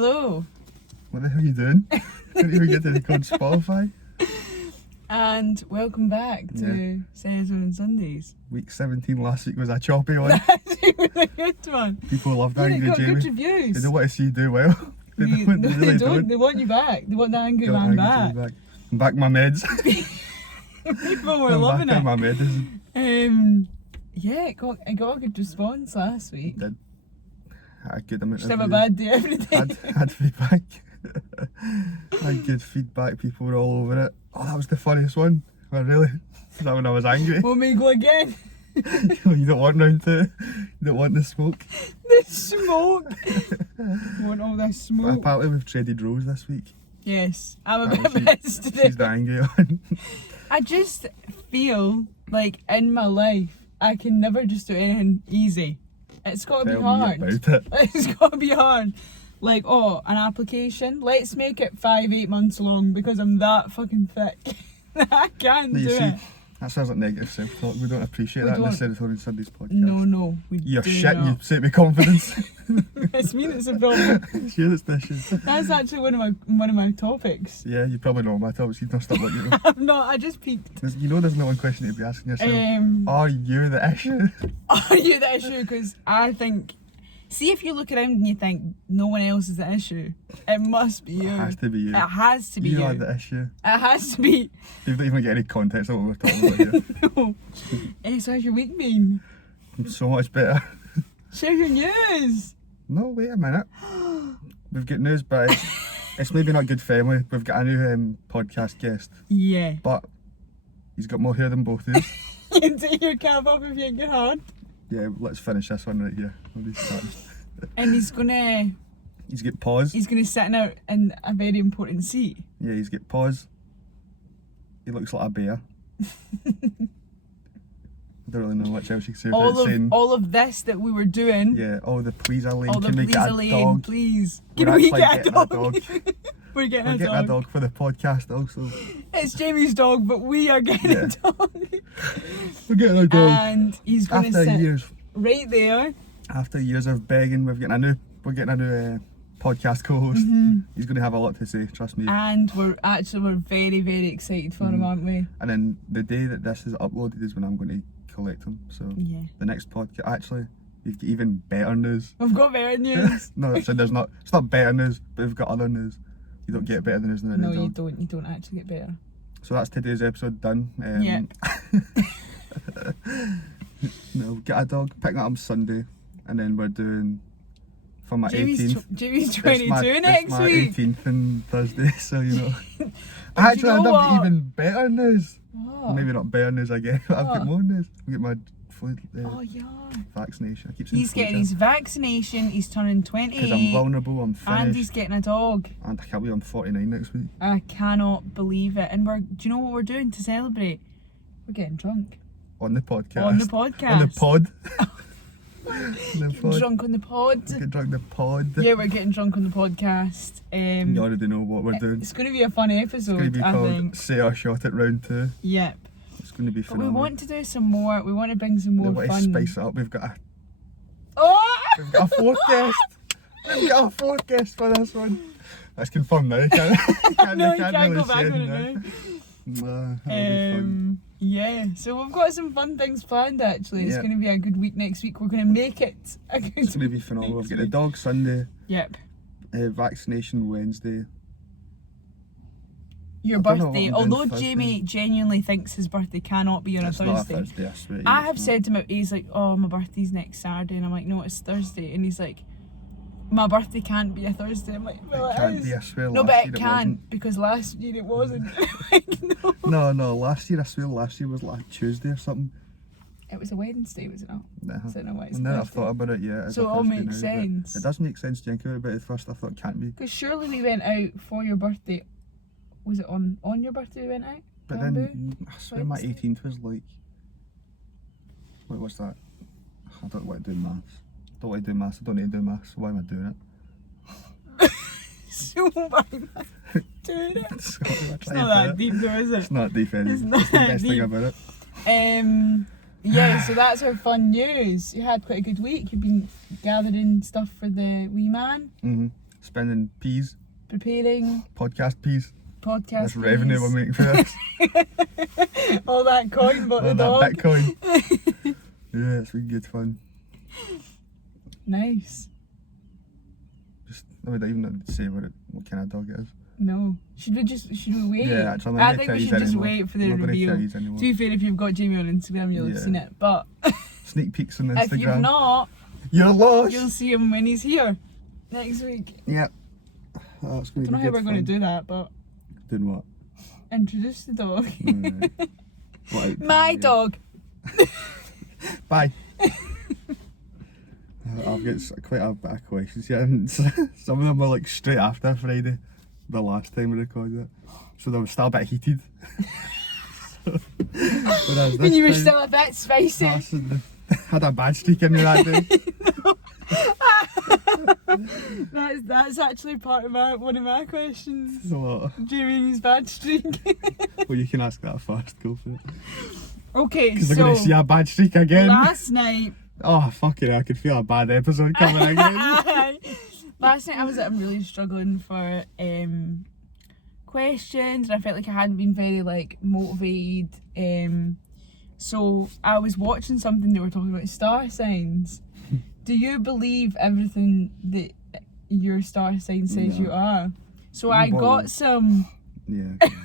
Hello. What the hell are you doing? Couldn't even get to record Spotify. And welcome back to Serotonin Sundays. Week 17 last week was a choppy one. It was a good one. People loved Yeah, it Angry got Jamie. good reviews. They don't want to see you do well. They really don't. They want you back. They want the angry Got man Angry back. Jamie back. I'm back my meds. People were I'm loving back it. on my medicine. Yeah, it got a good response last week. Did. Had a good amount Just of have a views. bad day every day. Had feedback. Had good feedback. People were all over it. Oh, that was the funniest one. Oh, really? Is that when I was angry? Want me to go again? You don't want round two. You don't want the smoke. The smoke. Want all this But smoke? apparently we've traded roles this week. Yes, I'm a bit pissed today. She's the angry one. I just feel like in my life I can never just do anything easy. It's got to be Tell me hard. about it. It's got to be hard. Like, oh, an application. Let's make it 5-8 months long because I'm that fucking thick. I can't No, you do see, it. that sounds like negative self-talk. We don't appreciate We that don't. in the Serotonin Sundays podcast. No, we You're do shit, not. you say it with confidence. It's me that's the problem. It's you that's the issue. That's actually one of my topics. Yeah, you probably know my topics. You've not stopped looking at them. I'm not. I just peeked. You know there's no one question to be asking yourself. Are you the issue? Are you the issue? Because I think, see, if you look around and you think no one else is the issue, it must be you. It has to be you. It has to be you. You are the issue. It has to be. You don't even get any context of what we're talking about here. No. So how's your week been? So much better. Share your news. No, wait a minute. We've got news, but it's maybe not good family. We've got a new podcast guest, Yeah. but he's got more hair than both of us. You can take your cap off if you get hard. Yeah, let's finish this one right here. And he's gonna He's got pause. sit in a very important seat. Yeah, he's got pause. He looks like a bear. I don't really know much else you can say without saying. All of this that we were doing. Yeah, the please Elaine, All the can we please get a Elaine, dog? please. We're Can we actually get a getting dog? a dog. We're getting We're a getting dog. a dog for the podcast also. It's Jamie's dog, but we are getting a dog. We're getting a dog. And he's going to After sit years. right there. After years of begging, we're getting a new podcast co-host. Mm-hmm. He's going to have a lot to say, trust me. And we're very, very excited for him, aren't we? And then the day that this is uploaded is when I'm going to collect him. So Yeah. the next podcast, actually, you've got even better news. We've got better news. No, so it's not better news, but we've got other news. You don't get better news than a No, new you dog. don't. You don't actually get better. So that's today's episode done. Yeah. No, get a dog, pick that up Sunday, and then we're doing for my 18th. Jamie's 22 next my week. 18th and Thursday, so you know. Actually, you know I have what? even better news. What? Maybe not better news again, but I've What? got more news. I get my flu Oh yeah. vaccination. I keep saying He's getting his vaccination. He's turning 28. because I'm vulnerable. I'm finished, And he's getting a dog. and I can't believe I'm 49 next week. I cannot believe it. And do you know what we're doing to celebrate? We're getting drunk. On the podcast. On the podcast. On the pod. The pod. Drunk on the pod. Get drunk the pod. Yeah, we're getting drunk on the podcast. You already know what we're doing. It's going to be a fun It's going to episode, be I called think. Say Our Shot at Round 2. Yep. It's going to be But we phenomenal. want to do some more. We want to bring some We more want to fun. spice it up. We've got Oh! a fourth guest. We've got a fourth guest for this one. That's confirmed now. Can't, No, you can't can't really go back say on it anything now. now. That'll be fun. Yeah, so we've got some fun things planned actually. It's Yeah. going to be a good week next week. We're going to make it a good It's going to be phenomenal. We've got the dog Sunday, Yep. vaccination Wednesday. Your I don't know birthday. what I'm doing Although Thursday. Jamie genuinely thinks his birthday cannot be on It's a not a Thursday. Thursday, I swear. I have said to him, he's like, oh, my birthday's next Saturday. And I'm like, no, it's Thursday. And he's like, my birthday can't be a Thursday. I'm like, well, It can't be, I swear. No, last but year it can, wasn't. because last year it wasn't. Like, no. No, last year, I swear last year was like Tuesday or something. It was a Wednesday, was it not? Nah. So no, it's And then I've Thursday. thought about it, yeah. it's So a it all Thursday makes now, but sense. It does make sense to think about it, but at first I thought it can't be. Because surely we went out for your birthday. Was it on your birthday we went out? But Bamboo? then, I swear my Wednesday? 18th was like... Wait, what's that? I don't want to do maths. I don't need to do maths, so why am I doing it? So why am I doing it? So It's not that deep though, is It's it? not deep anyway. It's not That's the that best deep. thing about it. Yeah, so that's our fun news. You had quite a good week. You've been gathering stuff for the wee man. Spending peas. Preparing. Podcast peas. Podcast This revenue we're making for this. All that coin bought the dog. That Bitcoin. Yeah, it's been good fun. Nice. I would even say what kind of dog it is. No. Should we wait? Yeah, actually, I think we should just wait for the reveal. To be fair, if you've got Jamie on Instagram, you'll have seen it. But sneak peeks on Instagram. if you've not, you're lost. You'll see him when he's here next week. Yep. Oh, it's gonna I don't know how we're going to do that, but doing what? introduce the dog. Right. My dog. Bye. I've got quite a bit of questions here, and some of them were like straight after Friday, the last time we recorded it, so they were still a bit heated. And you were still a bit spicy. Had a bad streak in me that day. That's actually part of one of my questions. So Jamie's bad streak. Well, you can ask that first. Go for it. Okay, because they're going to see a bad streak again. Last night. Oh fucking hell, I could feel a bad episode coming again. Last night I'm really struggling for questions, and I felt like I hadn't been very motivated. So I was watching something, they were talking about star signs. Do you believe everything that your star sign says you are? So I got some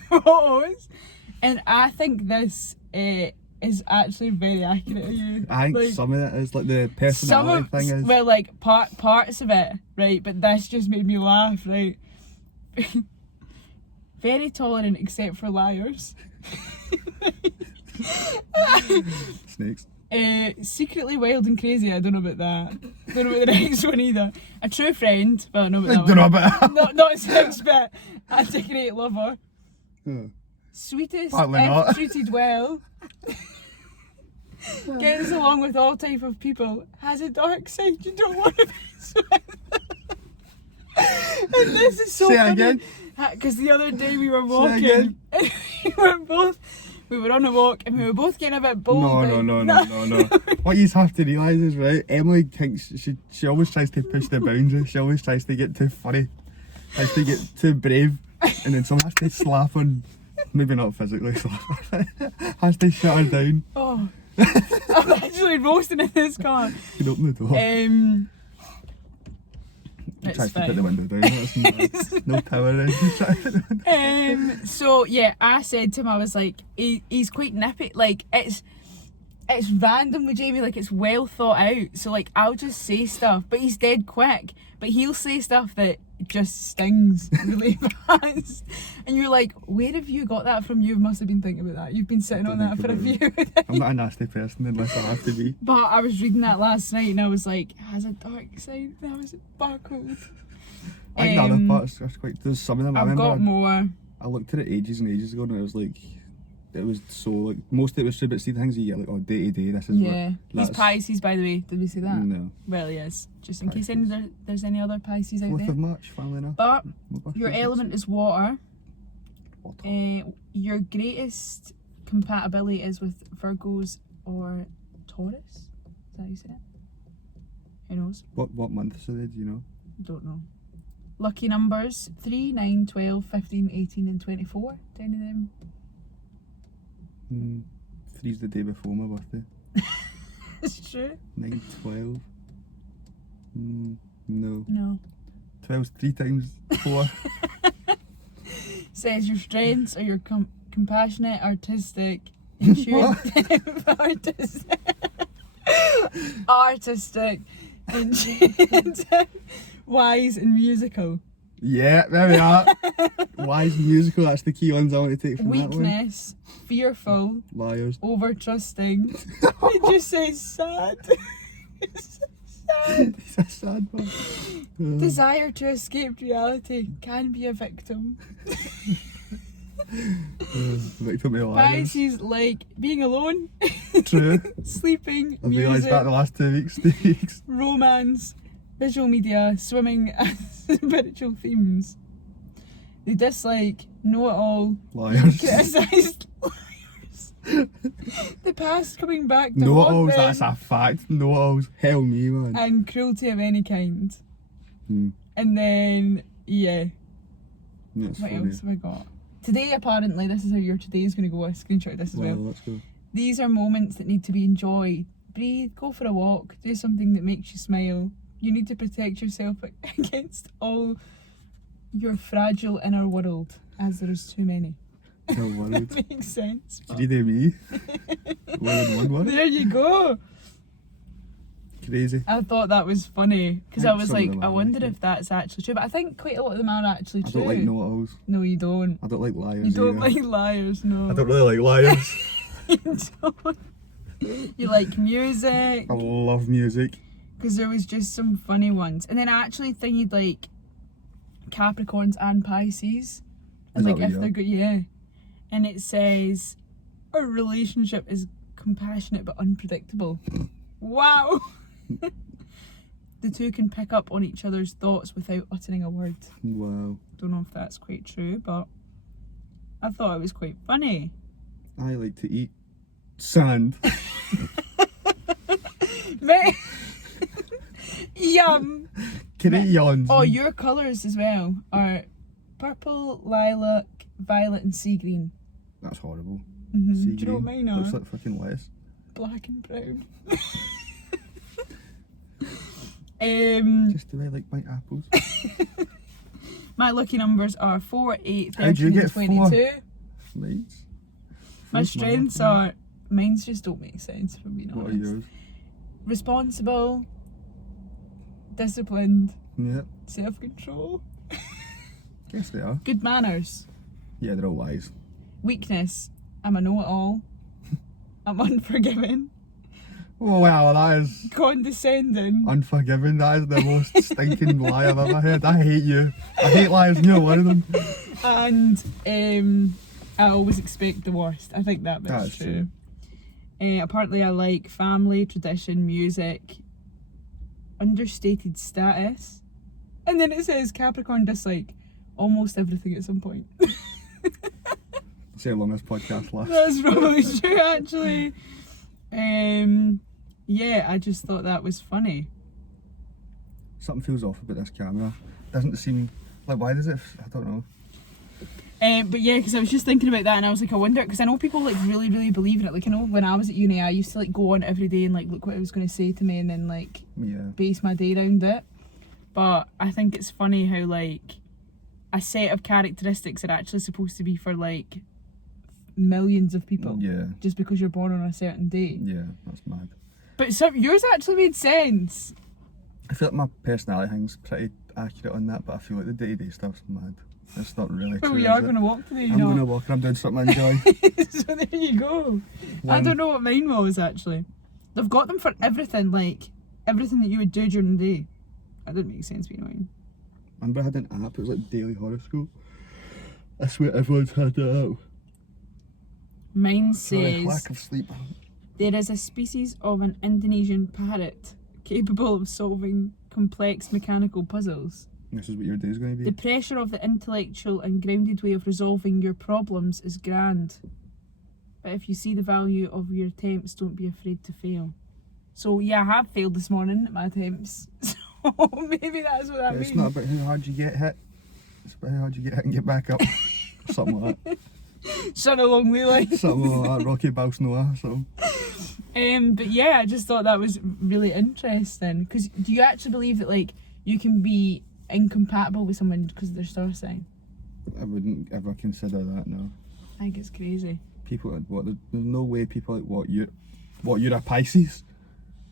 photos, and I think this is actually very accurate of you. I think some of it is the personality thing is. Well, parts of it, right? But this just made me laugh, right? Very tolerant except for liars. Snakes. Secretly wild and crazy. I don't know about that. Don't know about the next one either. A true friend. Well, I know about that don't know about that. Not sex, but a great lover. Sweetest if treated well. Gets along with all type of people. Has a dark side you don't want to mess with. And this is so funny. Again. Because the other day we were walking. And we were on a walk and we were both getting a bit bold. No. What you have to realise is, right, Emily thinks she always tries to push the boundaries. She always tries to get too funny. Tries to get too brave. And then someone has to slap on. Maybe not physically, has to shut her down. Oh, I'm actually roasting in this car. You can open the door. He tries to put the window down. That's no power in. So yeah, I said to him, I was like, he's quite nippy. It's random with Jamie. It's well thought out. So I'll just say stuff, but he's dead quick. But he'll say stuff that just stings really fast. And you're like, where have you got that from? You must have been thinking about that. You've been sitting on that for a few days. I'm not a nasty person unless I have to be. But I was reading that last night and I was like, has a dark side. That was buckled. I think the other parts are quite. There's some of them I remember. I've got more. I looked at it ages and ages ago and it was so most of it was true, but see the things you get day to day. This is he's Pisces, by the way. Did we say that? No. Well, he is. Just in case there's any other Pisces out 4th there. of March, funnily enough. But your element is water. Your greatest compatibility is with Virgos or Taurus. Is that how you say it? Who knows? What months are they? Do you know? Don't know. Lucky numbers 3, 9, 12, 15, 18 and 24. Do any of them? 3's the day before my birthday. It's true. 9, 12. No. 12's 3 times 4. Says your strengths are your compassionate, artistic, intuitive, artistic, intuitive, wise and musical. Yeah, there we are. Wise and musical, that's the key ones I want to take from Weakness, that one. fearful, liars, over trusting. It just says sad. It's sad. It's a sad one. Desire to escape reality, can be a victim. Victim of liars. Pisces being alone. True. Sleeping, I've music, realised that the last 2 weeks. romance, visual media, swimming and spiritual themes. They dislike know-it-all, Liars. criticise liars. The past coming back to Know-it-alls, haunt them, that's a fact. Know-it-alls, hell me, man. and cruelty of any kind. And then, yeah. That's What funny. else have I got? Today, apparently, this is how your today is going to go. I screenshot this as well. Let's go. These are moments that need to be enjoyed. Breathe, go for a walk, do something that makes you smile. You need to protect yourself against all your fragile inner world, as there is too many. No worries. That makes sense. Did you do me? All in one word? There you go. Crazy. I thought that was funny because I think was some of like, them I are wonder like if that's actually true. But I think quite a lot of them are actually I true. don't like know-it-alls. No, you don't. I don't like liars. You don't either. like liars, no. I don't really like liars. You don't. You like music. I love music. Because there was just some funny ones. And then I actually thingied like Capricorns and Pisces. And Is like that what if you they're are? good, yeah. And it says, a relationship is compassionate but unpredictable. Wow! The two can pick up on each other's thoughts without uttering a word. Wow. Don't know if that's quite true, but I thought it was quite funny. I like to eat sand. Mate. Yum! Can it yawns? Oh, your colours as well are purple, lilac, violet and sea green. That's horrible. Mm-hmm. Sea Do you know what green. mine are? Looks like fucking lettuce. Black and brown. Just the way I like my apples. My lucky numbers are 4, 8, How'd you 13 get and 22. 4? Nice. My Where's strengths mine? are... Mine's just don't make sense, if I'm being What are honest. yours? Responsible, disciplined, Yeah. self-control, Guess they are. good manners. Yeah, they're all lies. Weakness, I'm a know-it-all. I'm unforgiving, Oh wow, that is condescending. unforgiving. That is the most stinking lie I've ever heard. I hate you. I hate liars and you're one of them. And I always expect the worst. I think that bit's That's true. Apparently I like family, tradition, music, understated status. And then it says Capricorn dislike almost everything at some point. See how long this podcast lasts. That's probably true actually. Yeah, I just thought that was funny. Something feels off about this camera. Doesn't seem like, why does it? I don't know. But yeah, because I was just thinking about that and I was like, I wonder, because I know people like really, really believe in it. Like I know when I was at uni, I used to like go on every day and like look what it was going to say to me and then like Yeah. base my day around it. But I think it's funny how like a set of characteristics are actually supposed to be for like millions of people. Yeah. Just because you're born on a certain day. Yeah, that's mad. But some, yours actually made sense. I feel like my personality thing's pretty accurate on that, but I feel like the day-to-day stuff's mad. It's not really true. Oh, we is are it? going to walk today, you I'm know. going to walk and I'm doing something I enjoy. So there you go. I One- don't know what mine was actually. They've got them for everything, like everything that you would do during the day. That didn't make sense being annoying. I remember I had an app, it was like Daily Horoscope. I swear everyone's had that out. Mine Sorry, says lack of sleep. there is a species of an Indonesian parrot capable of solving complex mechanical puzzles. This is what your day's going to be. The pressure of the intellectual and grounded way of resolving your problems is grand. But if you see the value of your attempts, don't be afraid to fail. So yeah, I have failed this morning at my attempts. So maybe that's what that It's means. not about how hard you get hit. It's about how hard you get hit and get back up. Something like that. Shun along the line. Something like that. Rocky Balsnoa. So. But yeah, I just thought that was really interesting. Because do you actually believe that like you can be incompatible with someone because of their star sign? I wouldn't ever consider that, no. I think it's crazy. People like what? There's no way people like what you're a Pisces.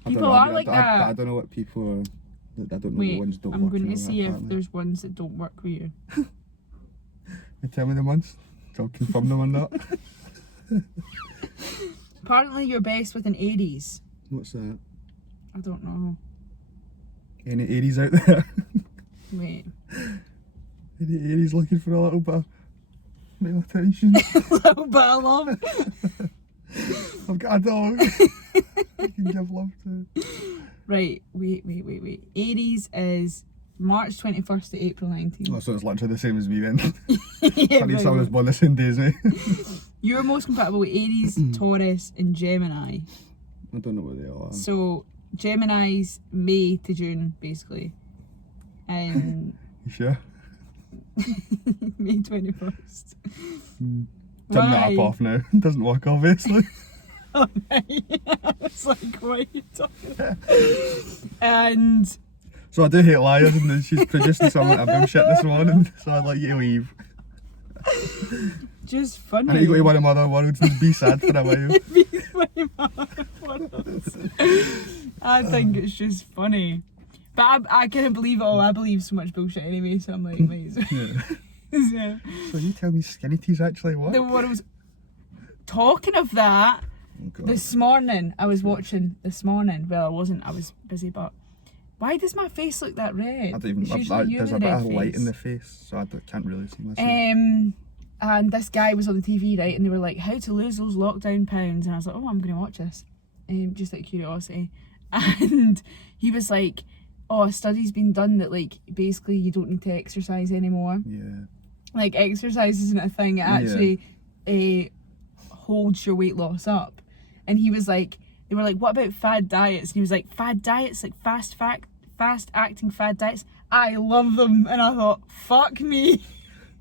I don't People know, are like that. I don't know what people are. I don't know Wait, what ones don't I'm work going for to me, see if apparently. there's ones that don't work with you. You tell me the ones. So I'll confirm them or not. Apparently you're best with an Aries. What's that? I don't know. Any Aries out there? Wait. Any Aries looking for a little bit of male attention? Little bit of love. I've got a dog. I can give love to. Right, wait. Aries is March 21st to April 19th. Oh, so it's literally the same as me then. Yeah, Funny right, someone was right. born the same days, eh? You're most compatible with Aries, Taurus and Gemini. I don't know what they all are. So Gemini's May to June basically. And You sure? May 21st. Turn the app off now. Doesn't work, obviously. Oh, right. I was like, what are you talking about? And So I do hate liars, and then she's producing some bullshit this morning, so I'd like you to leave. just funny. I need to go to one of my other worlds and be sad for a while. I think it's just funny. But I can't believe it all. I believe so much bullshit anyway, so I'm like, amazing. Yeah. So you tell me skinny teas actually what? The one I was talking of that. Oh, God. This morning, I was watching this morning. Well, I wasn't. I was busy, but why does my face look that red? I don't even. It's usually you There's a with bit the of red light in face. the face, so I can't really see myself. And this guy was on the TV, right? And they were like, "How to lose those lockdown pounds?" And I was like, "Oh, I'm going to watch this," just out of curiosity. And he was like, "Oh, a study's been done that like basically you don't need to exercise anymore. Yeah. Like exercise isn't a thing. It actually holds your weight loss up." And he was like, they were like, "What about fad diets?" And he was like, "Fad diets, like fast acting fad diets, I love them." And I thought, fuck me.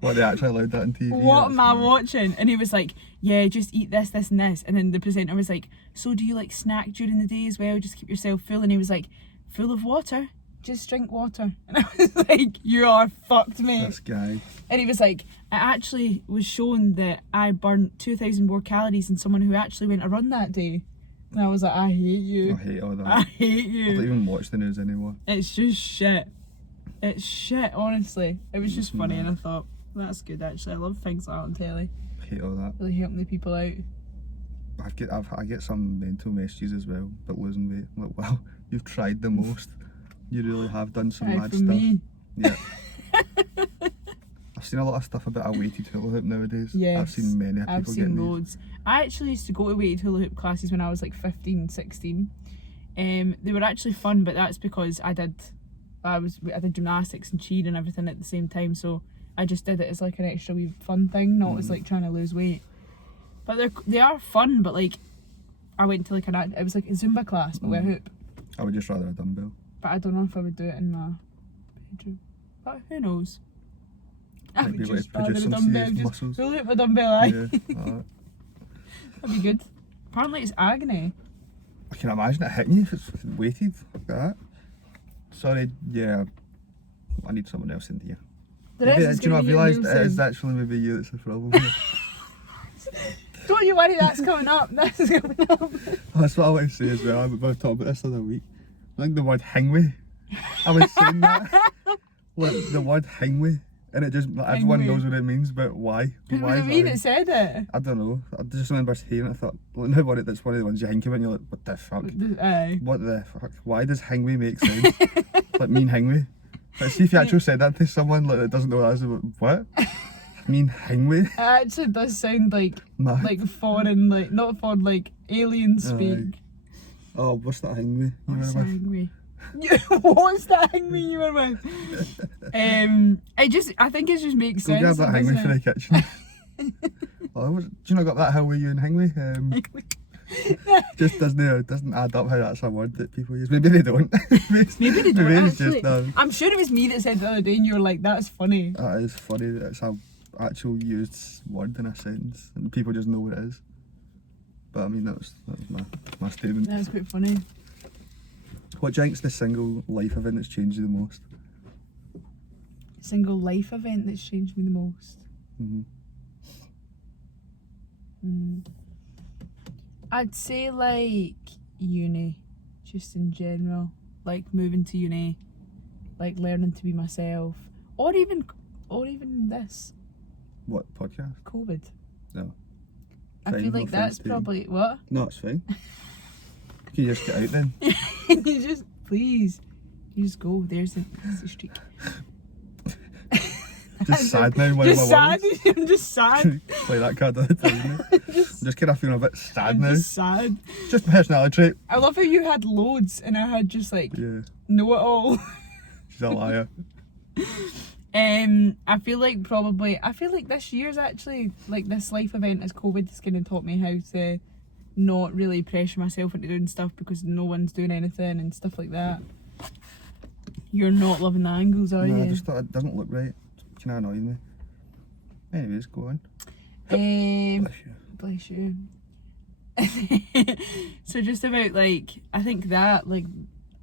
What, they actually allowed that on TV? What am I watching? And he was like, "Yeah, just eat this, this and this." And then the presenter was like, "So do you like snack during the day as well? Just keep yourself full?" And he was like, "Full of water? Just drink water." And I was like, "You are fucked, mate." This guy. And he was like, "It actually was shown that I burnt 2,000 more calories than someone who actually went a run that day." And I was like, "I hate you. I hate all that. I hate I don't you." even watch the news anymore. It's just shit. It's shit, honestly. It was just funny, and I thought, that's good actually. I love things like that on telly. I hate all that. Really helping the people out. I get some mental messages as well about losing weight. I'm like, wow, you've tried the most. You really have done some mad From stuff. me. Yeah. I've seen a lot of stuff about a weighted hula hoop nowadays. Yes, I've seen many people I've get seen these. loads. I actually used to go to weighted hula hoop classes when I was like 15, 16. They were actually fun, but that's because I did gymnastics and cheer and everything at the same time, so I just did it as like an extra wee fun thing, not as like trying to lose weight. But they are fun, but like I went to like it was like a Zumba class but with a hoop. I would just rather a dumbbell. But I don't know if I would do it in my bedroom. But who knows? I Might would be able to just rather produce a some dumbbell, serious just muscles. pull out my dumbbell, aye. Yeah, alright. That'd be good. Apparently it's agony. I can imagine it hitting you if it's weighted like that. Sorry, yeah, I need someone else in here. The Maybe, rest is do you know, I've gonna be realised your it is sound. actually maybe you that's the problem here. Don't you worry, that's coming up. That's coming up. That's what I want to say as well. We talked about this the other week. I think the word hangway. I was saying that. Like the word hangway. And it just, like, everyone Hangway. knows what it means, but why? What Why do is you mean that? it said it? I don't know. I just remember hearing it. I thought, well, now what? That's one of the ones you think about and you're like, what the fuck? Aye. What the fuck? Why does hangway make sense? Like mean hangway? Like see if you actually said that to someone like that doesn't know what that is. What? Mean hangway? It actually does sound like Mad. foreign, like not foreign, like alien speak. Oh, what's that hangway? You What's were that with? hangway? What's that hangway you were with? I think it just makes Go grab sense. that hangway from the kitchen. Oh, do you not got that hangway you and hangway? Just doesn't add up how that's a word that people use. Maybe they don't. Maybe they don't Maybe it's actually. just I'm sure it was me that said it the other day and you were like, that's funny. that is funny that it's a actual used word in a sentence and people just know what it is. But I mean that was my statement. That's quite funny. What do you think's the single life event that's changed you the most? Single life event that's changed me the most. I'd say like uni, just in general, like moving to uni, like learning to be myself, or even this What podcast? COVID. No. I Fine, feel no like that's offence to you. probably what. No, it's fine. Can you just get out then? You just please, you just go. There's the streak. Just sad now. One Just of my sad. words. I'm just sad. Play that card all the time. I'm just kind of feeling a bit sad I'm now. just sad. Just personality trait. I love how you had loads and I had just like Yeah, know it all. she's a liar. I feel like this year's actually like this life event as COVID has kind of taught me how to not really pressure myself into doing stuff because no one's doing anything and stuff like that. You're not loving the angles, are No, I you? just thought it doesn't look right. It kind of annoyed me. Anyways, go on. Bless you. So just about like, I think that like,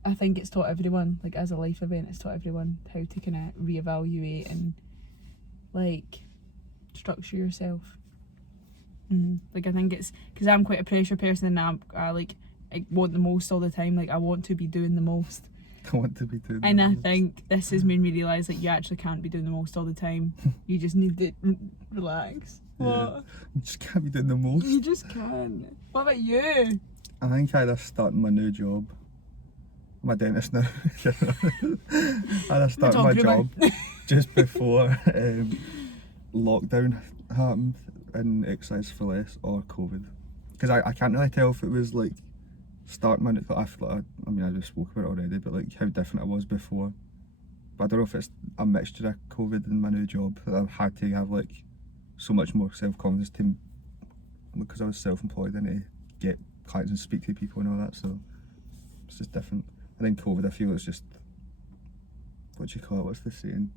I think it's taught everyone, like as a life event, it's taught everyone how to kind of reevaluate and like structure yourself. Like I think it's because I'm quite a pressure person, and I want the most all the time. Like I want to be doing the most. I want to be doing And the I most. think this has made me realise like you actually can't be doing the most all the time. You just need to relax. Yeah. What? You just can't be doing the most. You just can't. What about you? I think either starting my new job. I'm a dentist now. Either starting my job just before lockdown happened and exercise for less, or COVID. Because I can't really tell if it was like starting my new, I just spoke about it already, but like how different it was before. But I don't know if it's a mixture of COVID and my new job that I've had to have like so much more self-confidence to, because I was self-employed and to get clients and speak to people and all that, so it's just different. I think COVID, I feel it's just, what do you call it, what's the saying?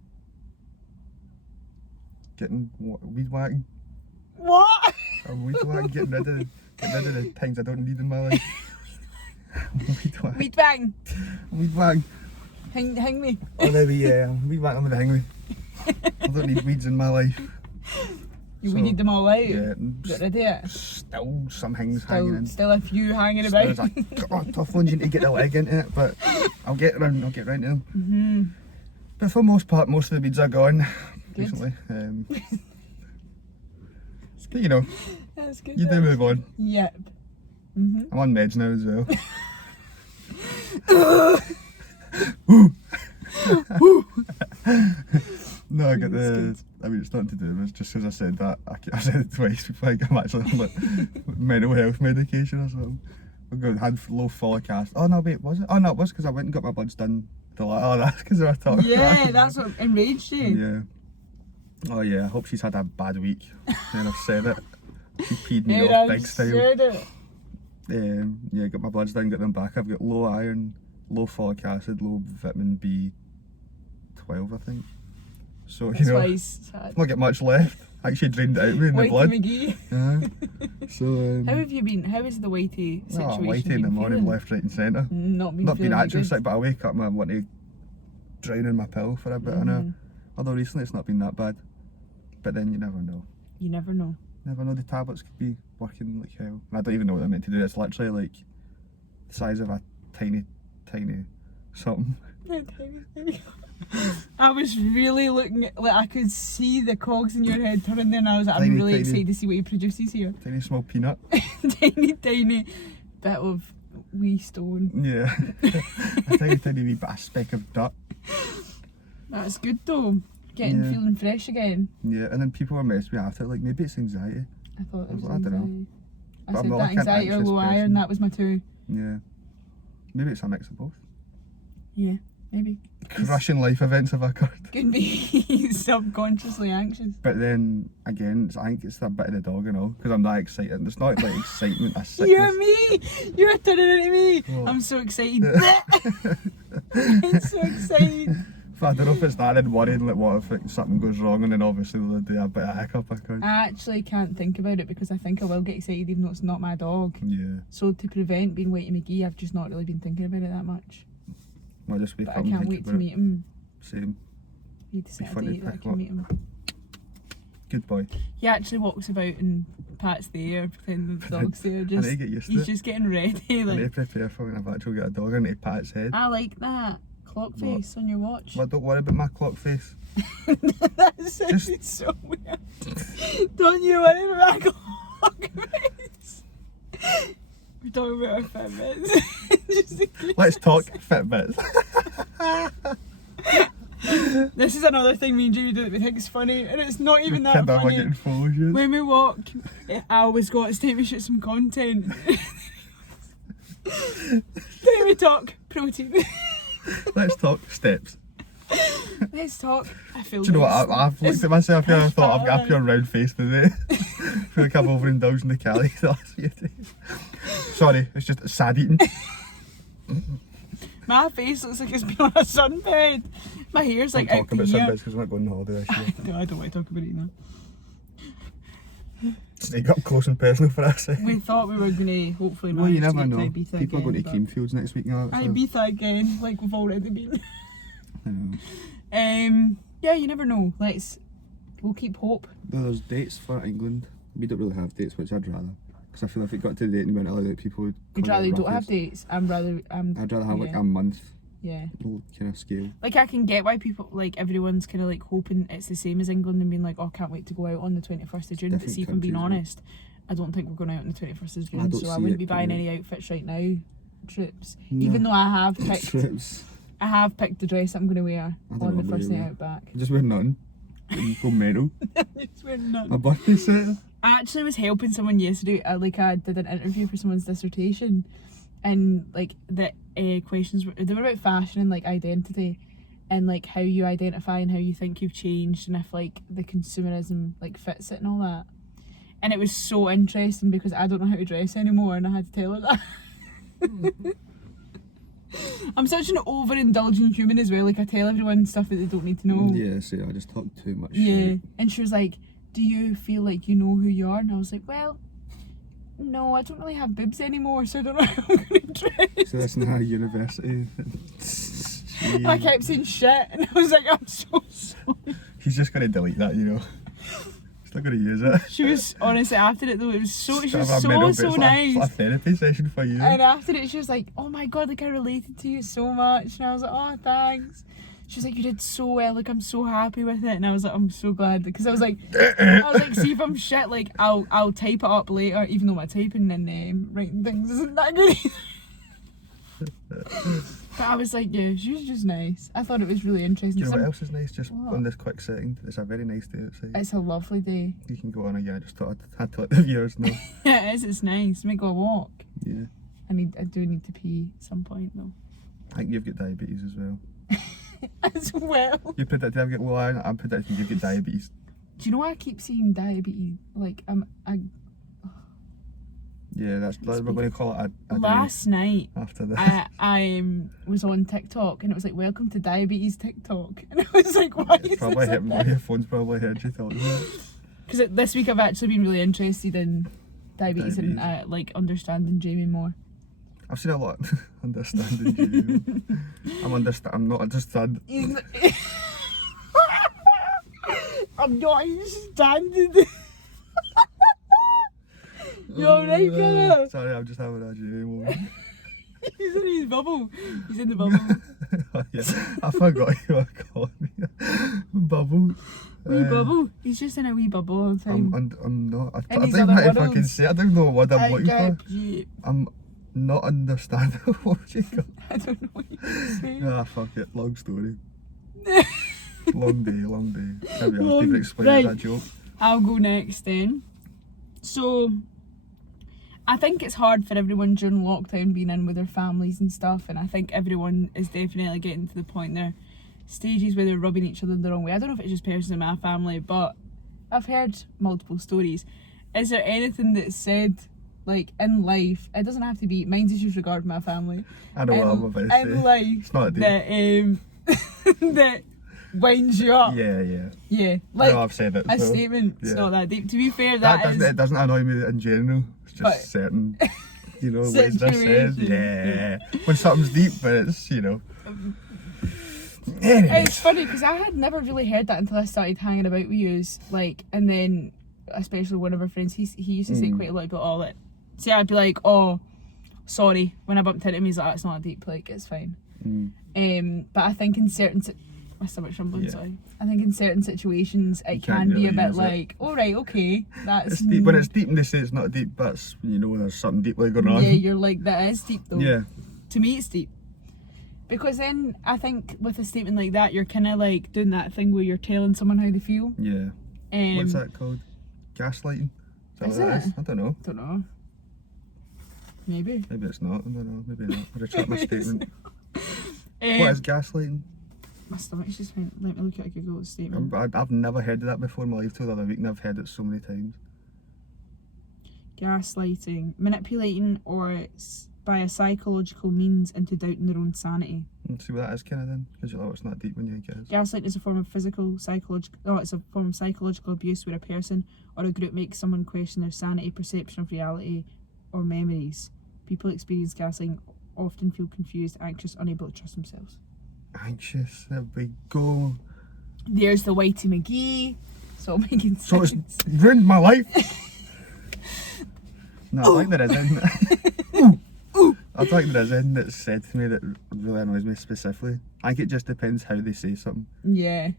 Getting weed whacking? What? I'm weed whacking, getting rid of the things I don't need in my life. Weed whacking. Weed bang. Weed whacking. Hang me. Oh, maybe, yeah, weed whacking with the hang me. I don't need weeds in my life. We need them all out. Yeah, Get rid of it. still some things hanging in. Still a few hanging about. There's a tough ones, you need to get the leg into it, but I'll get round to them. But for the most part, most of the weeds are gone recently. But you know, That's good. you do move on. Yep. I'm on meds now as well. No, I got the. I mean, it's nothing to do with it. It's just because I said that. I said it twice before. Like, I'm actually on like mental health medication or something. I had low folic acid. Oh no, wait, was it? Oh no, it was because I went and got my bloods done. Oh, that's because they were talking. Yeah, that's what enraged you. Yeah. Oh yeah. I hope she's had a bad week. And I've said it. She peed me Yeah, off big style. said it. Yeah, got my bloods done, got them back. I've got low iron, low folic acid, low vitamin B12, I think. So That's you know, why he's sad. not get much left. Actually drained it out of me in the Whitey blood. McGee. So How have you been? How is the Whitey situation? Whitey in the morning, feeling? left, right and centre. Not been Not been feeling actually good. sick, but I wake up and I want to drown in my pill for a bit. I know. Although recently it's not been that bad. But then you never know. You never know. Never know, the tablets could be working like hell. And I don't even know what they're meant to do. It's literally like the size of a tiny something. I was really looking at, like I could see the cogs in your head turning there, and I was like, I'm Tiny, really tiny. excited to see what he produces here. Tiny small peanut. Tiny bit of wee stone. Yeah. A tiny wee bit, a speck of dirt. That's good though. Feeling fresh again. Yeah, and then people were messing me after, like maybe it's anxiety. I thought it was I don't know. anxiety. I But I'm said not that like an anxiety or anxious low iron, person. that was my two. Yeah. Maybe it's a mix of both. Yeah, maybe. Crushing life events have occurred. Could be subconsciously anxious. But then again, I think it's a bit of the dog and all, because I'm that excited. It's not like excitement, a sickness. You're me! You're turning into me! Oh. I'm so excited. I'm so excited. I don't know if it's that and worrying, like what if something goes wrong and then obviously they'll do a bit of hiccup. I actually can't think about it because I think I will get excited even though it's not my dog. Yeah. So to prevent being Whitey McGee, I've just not really been thinking about it that much. I'll just wake But up I and can't think wait to about meet him. it. Same. Need to set a fun to date that I pick can up. meet him. Good boy. He actually walks about and pats the air, pretending the dog's there. I need to get used to He's it. just getting ready. I need to Like, prepare for when I've actually got a dog. I need to pat its head. I like that clock What? face on your watch. Well, don't worry about my clock face. That sounded so weird. Don't you worry about my clock face. We're talking about our Fitbits. Just in case. Let's talk Fitbits. This is another thing me and Jamie do that we think is funny, and it's not even that Kid, I'm funny. getting followers. When we walk, I always go, it's time to shoot some content. Then we talk protein. Let's talk steps. Let's talk. I feel Do you know what? nice. I've looked at myself here and I thought I've got a pure round face today. I feel like I've overindulged in the calories the last few days. Sorry, it's just sad eating. My face looks like it's been on a sunbed. My hair's like I'm out talking to about here. sunbeds because we're not going on holiday this year. No, I don't want to talk about it now. Sneak up close and personal for us. We thought we were going to hopefully Well, you manage never to know. get to Ibiza People are going to again, Creamfields next week now. but So. Ibiza again, like we've already been. I know. Yeah, you never know. We'll keep hope. Though there's dates for England. We don't really have dates, which I'd rather. Because I feel if it got to the date and you went out, people would. You'd rather you don't have dates. I'd rather have like a month yeah. kind of scale. Like I can get why people everyone's kind of like hoping it's the same as England and being like, oh, can't wait to go out on the 21st of June. But Different see, if I'm being countries, honest, I don't think we're going out on the 21st of June, don't so I see wouldn't it be buying coming. any outfits right now. Trips, No. even though I have picked, Trips. I have picked the dress I'm going to wear I don't on know the what first you night wear. out back. Just wear none. And go mental. Just wear none. A birthday set. I actually was helping someone yesterday. I did an interview for someone's dissertation, and like the questions were about fashion and like identity, and like how you identify and how you think you've changed, and if like the consumerism like fits it and all that. And it was so interesting because I don't know how to dress anymore, and I had to tell her that. I'm such an overindulgent human as well. Like I tell everyone stuff that they don't need to know. Yeah, see, I just talk too much. Yeah, shit. and she was like, do you feel like you know who you are? And I was like, well, no, I don't really have boobs anymore, so I don't know how I'm going to dress. So that's not university. And I kept saying shit, and I was like, I'm so sorry. He's just going to delete that, you know. He's not going to use it. She was, honestly, after it though, she was so It's like nice. a therapy session for you. And after it, she was like, oh my god, like I related to you so much. And I was like, oh, thanks. She was like, you did so well, like I'm so happy with it. And I was like, I'm so glad, because I was like, see if I'm shit, like I'll type it up later, even though my typing and writing things isn't that good either. But I was like, yeah, she was just nice. I thought it was really interesting. Do you know what else is nice? Just What? on this quick setting, it's a very nice day outside. It's a lovely day. You can go on again. I just thought I had to let the viewers know. Yeah, it is, it's nice. Might go a walk. Yeah. I do need to pee at some point though. I think you've got diabetes as well. As well. You predicted I've got I'm predicting you've got diabetes. Do you know why I keep seeing diabetes? Like Yeah, we're going to call it a day last night after this. I was on TikTok and it was like, welcome to diabetes TikTok, and I was like, why is It's probably this hit my phone's probably heard you talking about it. because this week I've actually been really interested in diabetes. And like understanding Jamie more. I've seen a lot understanding you. I'm not understanding. I'm not understanding. You're right, brother. Sorry, I'm just having a Jamie moment. He's in his bubble. He's in the bubble. Oh, yeah. I forgot you were calling me bubble. Wee bubble. He's just in a wee bubble all the time. I'm not. I And don't these know other if I can words. say. I don't know what I'm I looking get for. you. I'm not understanding what you got. I don't know what you're saying. Ah, fuck it. Long story. Long day. There we are. Long- People explain right. that joke. I'll go next then. So, I think it's hard for everyone during lockdown being in with their families and stuff, and I think everyone is definitely getting to the point there, stages where they're rubbing each other the wrong way. I don't know if it's just persons in my family, but I've heard multiple stories. Is there anything that's said, like, in life, it doesn't have to be, mine's just regard my family, I know what I'm about to say. in life, It's not a deal. that, that winds you up. Yeah. Yeah, I like know I've said it. a so, statement. It's yeah. not that deep. To be fair, It doesn't annoy me in general. It's just But- certain, ways they're said. Situations, Yeah. When something's deep, but it's, Anyway. It's funny because I had never really heard that until I started hanging about with yous, like, and then especially one of our friends, he used to say quite a lot about all it. See, I'd be like, oh, sorry, when I bumped into him, he's like, it's not deep, like, it's fine. But I think in certain my stomach's rumbling, Yeah. sorry. I think in certain situations it can't can be a really bit use it. like, all right, okay, that's It's deep. When it's deep and they say it's not deep, that's there's something deeply going on. yeah, you're like, that is deep though. Yeah. To me, it's deep. Because then I think with a statement like that, you're kind of like doing that thing where you're telling someone how they feel. Yeah. What's that called? Gaslighting? Is Is that what it? is? I don't know. Don't know. Maybe. Maybe it's not. I don't know. Maybe not. I'll retract my Maybe it's statement. What is gaslighting? My stomach's just went, let me look at a Google statement. I've never heard of that before in my life till the other week, and I've heard it so many times. Gaslighting. Manipulating or by a psychological means into doubting their own sanity. See what that is kind of then? Because you're like, oh, it's not deep when you're kids. Gaslighting is a form of it's a form of psychological abuse where a person or a group makes someone question their sanity, perception of reality, or memories. People experience gaslighting often feel confused, anxious, unable to trust themselves. Anxious, there we go. There's the Whitey McGee. So making sense. So it's ruined my life. No, I think there is in. I think there is in that's said to me that really annoys me specifically. I think it just depends how they say something. Yeah.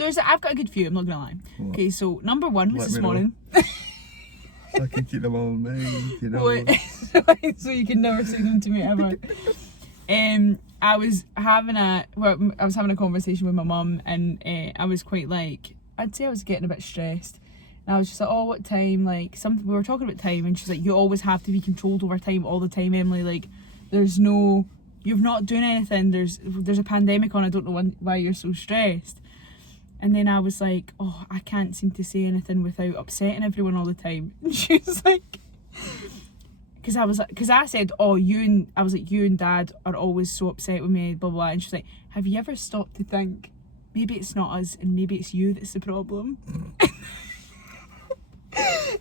I've got a good few, I'm not gonna lie. What? Okay, so number one was this morning. So I can keep them all in mind, you know. So you can never say them to me ever. I was having a conversation with my mum, and I was quite like, I'd say I was getting a bit stressed. And I was just like, oh, what time? Like, we were talking about time, and she's like, you always have to be controlled over time all the time, Emily. Like, you're not doing anything. There's a pandemic on. I don't know why you're so stressed. And then I was like, oh, I can't seem to say anything without upsetting everyone all the time. And she was like, because I said, oh, you and Dad are always so upset with me, blah, blah, blah. And she's like, have you ever stopped to think, maybe it's not us and maybe it's you that's the problem?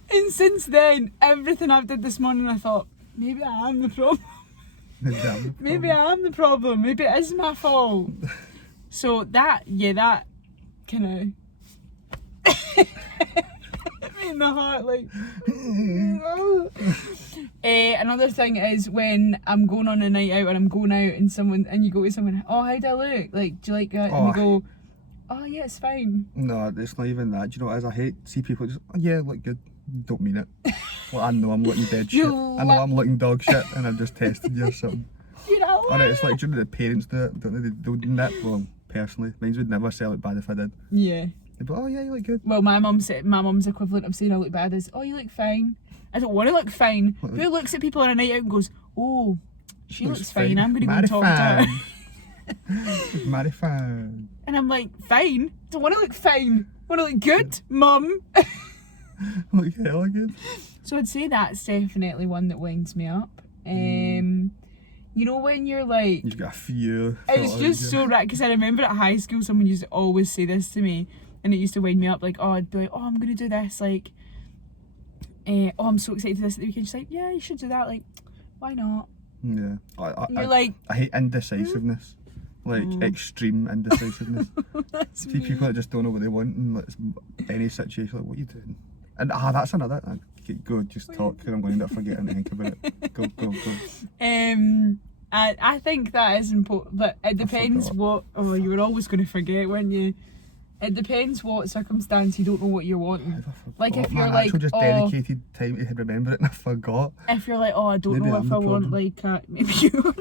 And since then, everything I've did this morning, I thought, maybe I am the problem. Maybe I am the problem. Maybe it is my fault. So that kind of hit me in the heart, like. Another thing is when I'm going on a night out and I'm going out and you go to someone, oh, how do I look? Like, do you like that? And you go, oh yeah, it's fine. No, it's not even that. Do you know what it is? I hate see people just, oh yeah, look good. Don't mean it. Well, I know I'm looking dead shit. I know I'm looking dog shit, and I'm just testing you or something. You know what? Alright, it's like, do you know the parents do it? Don't they? They would nip. Well, personally, mine would never sell it bad if I did. Yeah. They'd be like, oh yeah, you look good. Well, my mum's equivalent of saying I look bad is, oh, you look fine. I don't want to look fine. Who looks at people on a night out and goes, oh, she looks fine. I'm going to go and talk to her. Marifan. And I'm like, fine? Don't want to look fine. Want to look good, mum. Look hella good. So I'd say that's definitely one that winds me up. You know when you're like... You've got a few. It's just so right, because I remember at high school someone used to always say this to me, and it used to wind me up, like, oh, I'd be like, oh, I'm going to do this, like, oh, I'm so excited for this at the weekend. She's like, yeah, you should do that, like, why not? Yeah. I hate indecisiveness. Like, extreme indecisiveness. See people that just don't know what they want in like, any situation, like, what are you doing? And that's another. Go, just talk, because I'm going to forget and think about it. Go. I think that is important, but it depends what. Oh, you were always going to forget, weren't you? It depends what circumstance you don't know what you're wanting. Like if you're like, just dedicated time to remember it, and I forgot. If you're like, oh, I don't know if I want like maybe you.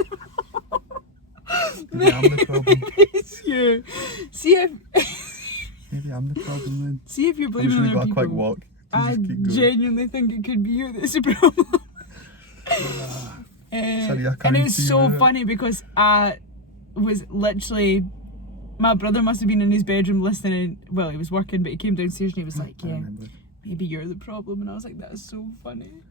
Maybe I'm the problem. It's you. See if. Maybe I'm the problem then. See if you're blaming other people. I'm just gonna go a quick walk. I genuinely think it could be you that's the problem. Sorry, I can't. And it's so funny because I was literally, my brother must have been in his bedroom listening. Well, he was working, but he came downstairs and he was like, "Yeah, maybe you're the problem." And I was like, "That is so funny."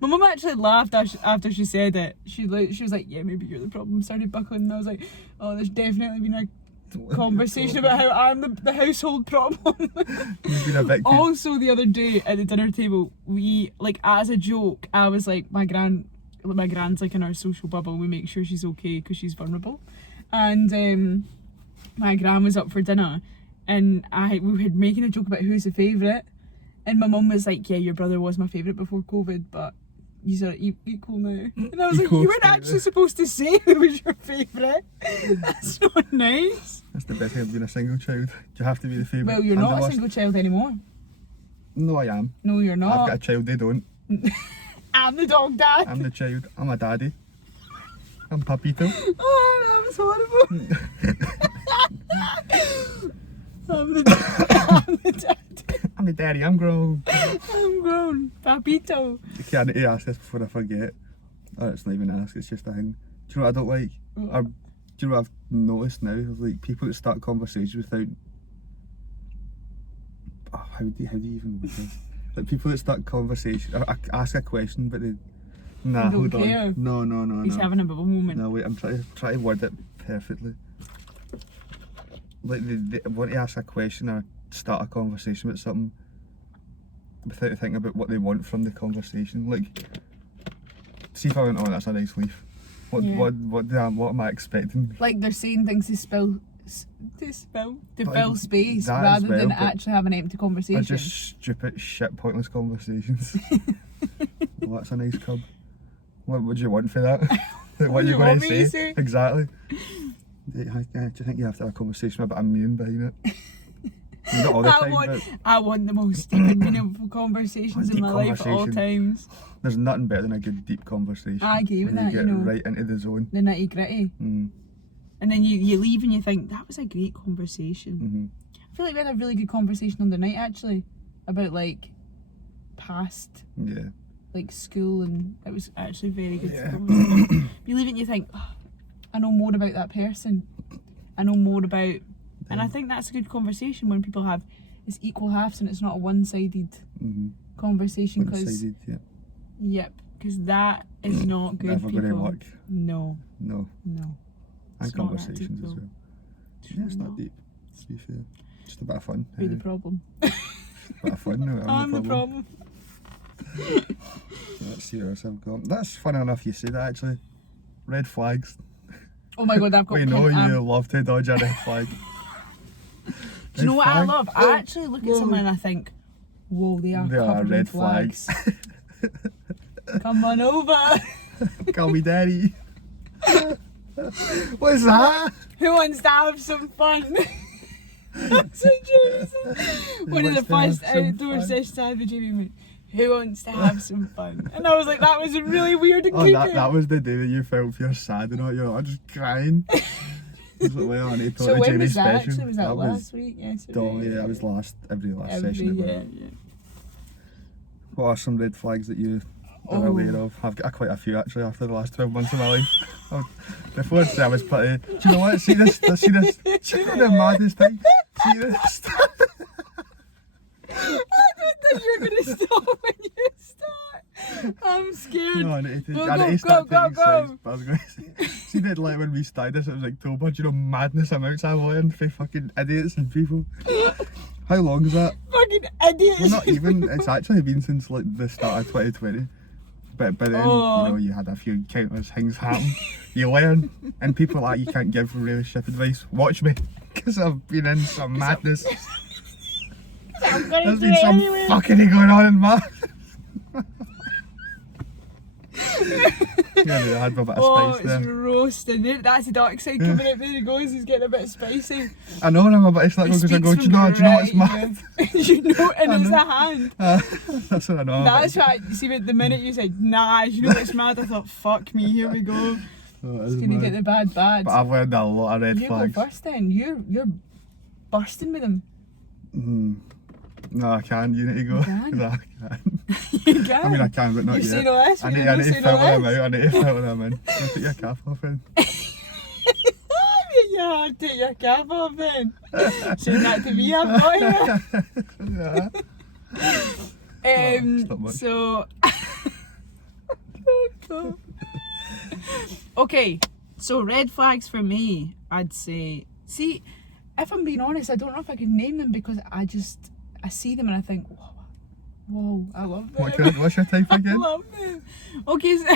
My mum actually laughed after she said it. She was like, "Yeah, maybe you're the problem." Started buckling, and I was like, "Oh, there's definitely been a conversation about how I'm the household problem." You've been a victim. Also, the other day at the dinner table, we like as a joke, I was like, my grand's like in our social bubble. We make sure she's okay because she's vulnerable, and my gran was up for dinner, and we were making a joke about who's the favourite. And my mum was like, yeah, your brother was my favourite before COVID, but he's equal now. And I was like, you weren't actually supposed to say who was your favourite. That's not nice. That's the best thing of being a single child. You have to be the favourite. Well, you're not a single child anymore. No, I am. No, you're not. I've got a child, they don't. I'm the dog dad. I'm the child. I'm a daddy. I'm Papito. Oh, that was horrible. I'm the daddy. I'm the daddy, I'm grown. I'm grown. Papito. Okay, I need to ask this before I forget. Or it's not even ask, it's just a thing. Do you know what I don't like? Or, do you know what I've noticed now? Of like people that start conversations without... Oh, how do you even know this? Like people that start conversation, I ask a question but they Nah, You don't hold care. on. No. He's having a bubble moment. No, wait, I'm trying to word it perfectly. Like, they want to ask a question or start a conversation with something without thinking about what they want from the conversation. Like, see if I went, oh, that's a nice leaf. What am I expecting? Like they're saying things to fill space that rather as well, than but actually have an empty conversation. They're just stupid, shit, pointless conversations. Well, that's a nice cub. What would you want for that? What are you going to say? Exactly. Do you think you have to have a conversation about a meaning behind it? Not all the time, I want the most deep and meaningful conversations in my life at all times. There's nothing better than a good deep conversation. I agree with that, you get right into the zone. The nitty gritty. Mm. And then you leave and you think, that was a great conversation. Mm-hmm. I feel like we had a really good conversation on the night actually, about like past like school, and it was actually very good conversation. You leave it and you think, oh, I know more about that person. I know more about, and I think that's a good conversation when people have, it's equal halves and it's not a one-sided conversation. One-sided, yeah. Yep, because that is not good. Never going to work. No. And It's conversations deep, as well. It's It's not deep, to be fair. Just a bit of fun. You're the problem. A bit of fun, no, I'm the problem. Let's see what else I've got. That's funny enough you say that actually. Red flags. Oh my god, I've got We know you love to dodge a red flag. Do you know what I love? I actually look at someone and I think, whoa, they are covered in flags. Come on over. Call me daddy. What's that? Who wants to have some fun? That's what Jamie said. One of the first outdoor sessions I had with Jamie went, who wants to have some fun? And I was like, that was really weird and creepy. That was the day that you felt you're sad and all, you're like, I'm just crying. I was like, well, I need to talk so to when Jamie was that special. actually? Was that last week? Yesterday? Yeah, that was every last session. Yeah. What are some red flags that you are aware of? I've got quite a few actually after the last 12 months of my life. Before I was pretty. Do you know what? See this? See you know the maddest thing? See this? I don't think you're going to stop when you start. I'm scared. No, I need to go. I was going to say, see that like when we started this, it was October, do you know madness amounts I learned for fucking idiots and people. How long is that? Fucking idiots. Well, not even, it's actually been since like the start of 2020. But then, you know, you had a few countless things happen. You learn, and people like you can't give really shit advice. Watch me, because I've been in some madness. There's been some fucking going on in my... Yeah, I had a bit of spice there. It's roasting. That's the dark side coming out. There he goes, he's getting a bit spicy. I know, and I'm a bit stuck because I go, do you know what's mad? You know, and it's a hand. That's what I know. That's why, you see, the minute you said, nah, you know what's mad, I thought, fuck me, here we go. It's going to get the bad. But I've learned a lot of red flags. You go first then. You're bursting with them. No, I can't. You need to go. You can. No, I can't. You can. I mean, I can, but not You've yet. seen less. I need to filter them out. I need to filter them in. Take your cap off then. Yeah, take your cap off then. Saying that to me, I'm not here. So... Okay, so red flags for me, I'd say... See, if I'm being honest, I don't know if I can name them because I see them and I think, whoa, I love them. What's your type again? I love them. Okay, so...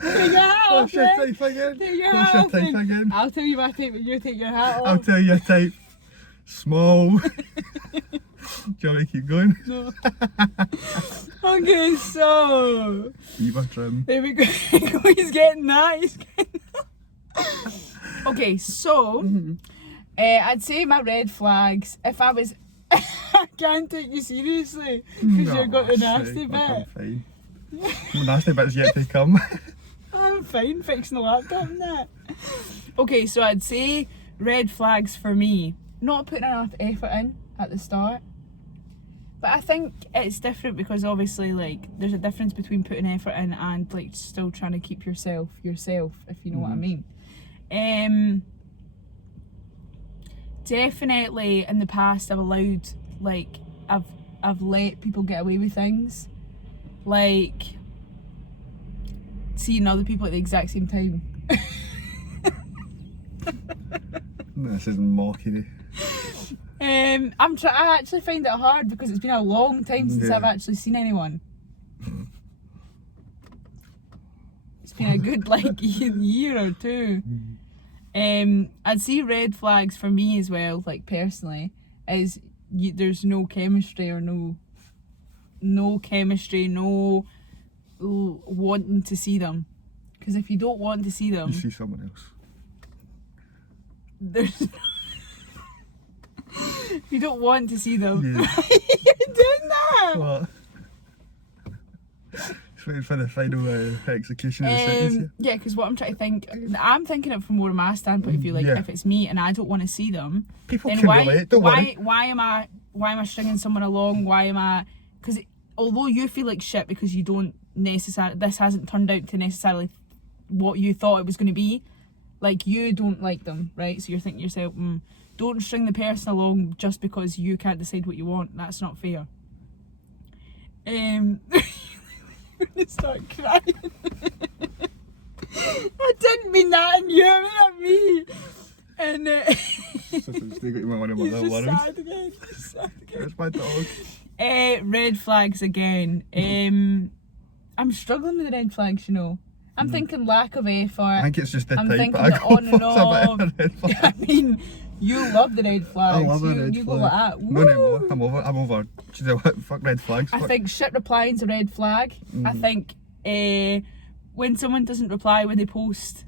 Take your hat off, What's your type again? Take your What's hat your off type again? I'll tell you my type when you take your hat off. I'll tell you your type. Small. Do you want me to keep going? No. Okay, so... Beaver trim. There we go. He's getting that. Okay, so... I'd say my red flags, if I was... I can't take you seriously, because you've got the nasty bit. I'm fine. The nasty bit's yet to come. I'm fine fixing the laptop and that. Okay, so I'd say red flags for me, not putting enough effort in at the start. But I think it's different because obviously like there's a difference between putting effort in and like still trying to keep yourself, if you know what I mean. Definitely in the past I've allowed, like I've let people get away with things. Like seeing other people at the exact same time. This isn't mockery. I actually find it hard because it's been a long time since I've actually seen anyone. It's been a good year or two. I'd say red flags for me as well, like personally, is there's no chemistry or no chemistry, no wanting to see them. Because if you don't want to see them, you see someone else. There's if you don't want to see them, Yeah. you're doing that. What? Just waiting for the final execution of the sentence here. Yeah, because what I'm trying to think, I'm thinking it from more of my standpoint of view. Like, if it's me and I don't want to see them, People then can relate. Don't worry. why am I stringing someone along? Why am I? Because although you feel like shit because you don't necessarily, this hasn't turned out to necessarily what you thought it was going to be. Like, you don't like them, right? So you're thinking to yourself, don't string the person along just because you can't decide what you want. That's not fair. I'm gonna start crying. I didn't mean that, and you mean at me. And Still got one of my he's little just worries. sad again. He's sad again. It's my dog. Red flags again. I'm struggling with the red flags, you know. I'm thinking lack of effort. I think it's just the I'm type thinking I the go on and for. It's a off. bit of a red flag. I mean, you love the red flags. I love a red You flag. go like that. No anymore. Woo! I'm over. Do you know what? Fuck red flags. I think shit replying's a red flag. I think when someone doesn't reply when they post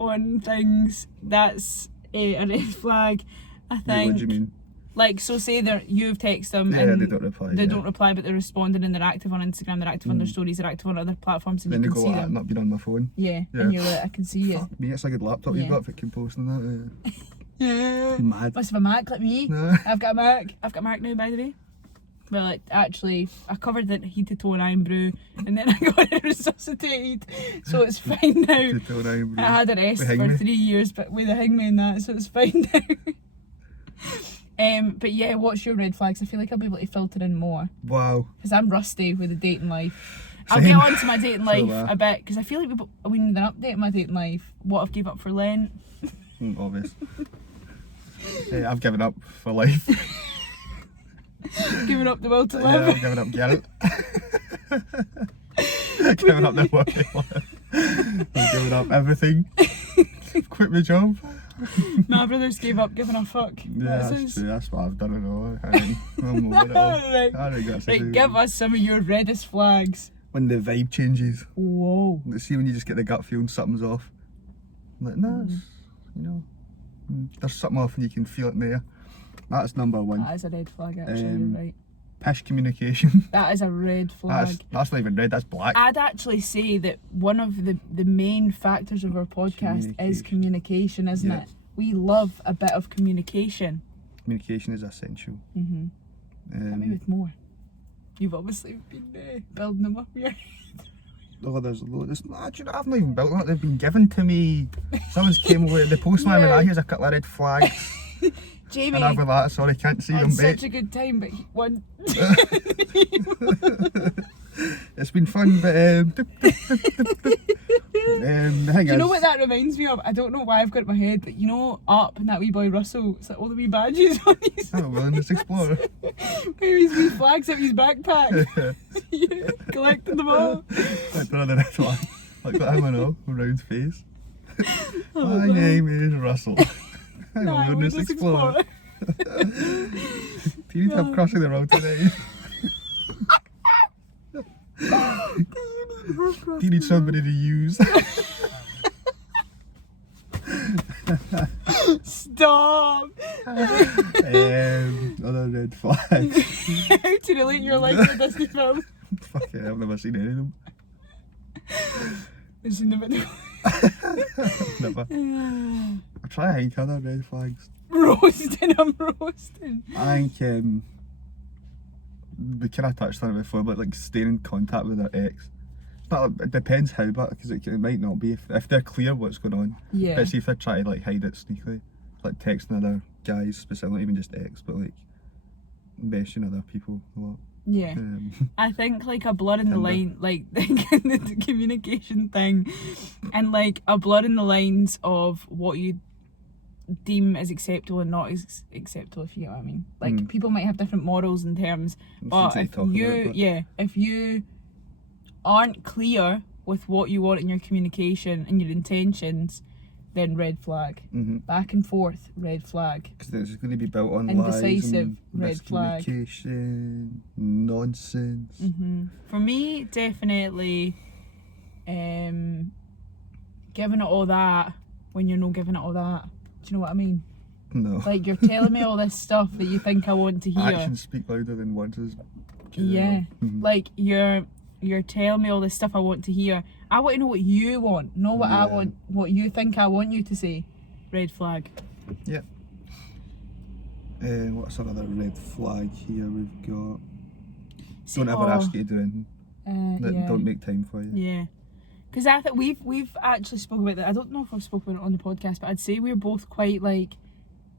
on things, that's a red flag. I Wait, think. what do you mean? Like, so say you've texted them Yeah, and they don't reply. they don't reply, but they're responding and they're active on Instagram, they're active on their stories, they're active on other platforms, and Then they you can go, see "Ah, them. not been on my phone." Yeah, Yeah. and you're like, I can see you. Fuck me, it's a good laptop you've Yeah. got if it can post on that. Yeah. Mad. Must have a Mac like me. No. I've got a Mac. I've got a Mac now, by the way. Well, like, actually, I covered the heated toe and iron brew, and then I got it resuscitated, so it's fine now. I had a rest With for hangman. 3 years, but with a hangman and that, so it's fine now. But yeah, what's your red flags? I feel like I'll be able to filter in more, Wow. because I'm rusty with the dating life. I'll Same. get on to my dating So life am I. a bit, because I feel like we need an update on my dating life. What I've gave up for Lent. Obvious. Yeah, I've given up for life. Giving up the will to Yeah, live. I've given up Garrett. Giving up the work. I've given up everything. Quit my job. My brothers gave up giving a fuck. Yeah, that's us. true. That's what I've done it all. I'm over it all. Right. I think that's Right, it. give us some of your reddest flags. When the vibe changes. Whoa. See when you just get the gut feeling something's off. I'm like, nah, it's, you know, there's something off and you can feel it in the air. That's number one. That is a red flag, actually, Um, you're right. Pish communication. That is a red flag. That's not even red, that's black. I'd actually say that one of the main factors of our podcast is communication, isn't Yeah. it? We love a bit of communication. Communication is essential. Hit me with more. You've obviously been building them up here. Oh, there's loads. Actually, I've not even built that. They've been given to me. Someone's came over, the postman went, here's a couple of red flags. Jamie, And over that, sorry, can't see had them, such mate. a good time, but one. It's been fun, but the thing Do you know is, what that reminds me of? I don't know why I've got it in my head, but you know Up and that wee boy Russell, it's like all the wee badges on his oh, well, let's explore. with his wee flags out his backpack. Yeah, collecting them all. Like another red flag. Like that, I know, round face. My name is Russell. I'm a Nah, wilderness Wilderness explorer. Do you need help crossing the road today? Do you need somebody to use? Stop! Other red flags. How to relate your life to a Disney film. Fuck it, I've never seen any of them. I've seen the video. Never. I try to think other red flags. Roasting, I'm roasting. I think we kind of touched on it before, but like staying in contact with their ex. But it depends how, but because it might not be if they're clear what's going on. Yeah. But see if they're trying to like hide it sneakily, like texting other guys, specifically, not even just ex, but like messaging other people a lot. Yeah. I think like a blur in the line, like the communication thing, and like a blur in the lines of what you deem as acceptable and not as acceptable, if you know what I mean. Like people might have different morals and terms, but if you aren't clear with what you want in your communication and your intentions, then red flag. Back and forth, red flag. Because it's going to be built on indecisive, lies and red flag. miscommunication, nonsense. For me, definitely giving it all that when you're not giving it all that. Do you know what I mean? No. Like, you're telling me all this stuff that you think I want to hear. Actions speak louder than words. Yeah. Like, you're telling me all this stuff I want to hear. I want to know what you want, not what I want, what you think I want you to say. Red flag. Yeah. What's another red flag here we've got? Don't ever ask you to do anything. Don't make time for you. Yeah. Because I think we've actually spoken about that. I don't know if I've spoken about it on the podcast, but I'd say we're both quite like